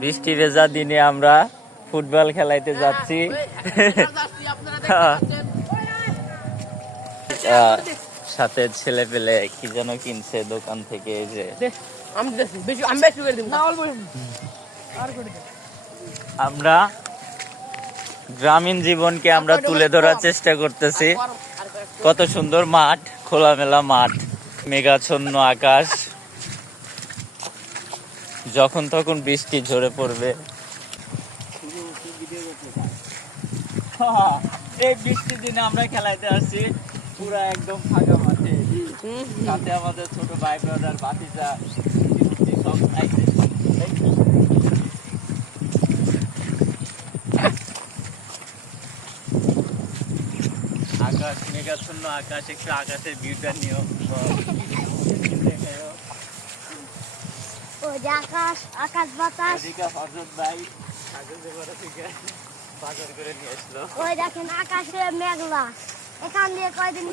বৃষ্টি ভেজা দিনে আমরা ফুটবল খেলাইতে যাচ্ছি। সাথে ছেলে পেলে কি যেন কিনছে দোকান থেকে। এই যে আমরা গ্রামীণ জীবনকে আমরা তুলে ধরার চেষ্টা করতেছি। কত সুন্দর মাঠ, খোলামেলা মাঠ, মেঘাচ্ছন্ন আকাশ, যখন তখন বৃষ্টি ঝরে পড়বে। এই বৃষ্টির দিনে আমরা খেলাইতে আসছি পুরা একদম ফাঁকা মাঠে। সাথে আমাদের ছোট ভাই ব্রাদার ভাতিজা সব আইছে। আকাশ মেঘাচ্ছন্ন আকাশ, একটু আকাশের ভিউটা নিও। আকাশ আকাশ বাতাস। হযরত ভাই কাগজে থেকে বাজার করে নিয়ে আসলো। ওই দেখেন আকাশে মেঘলা, এখান দিয়ে কয়দিন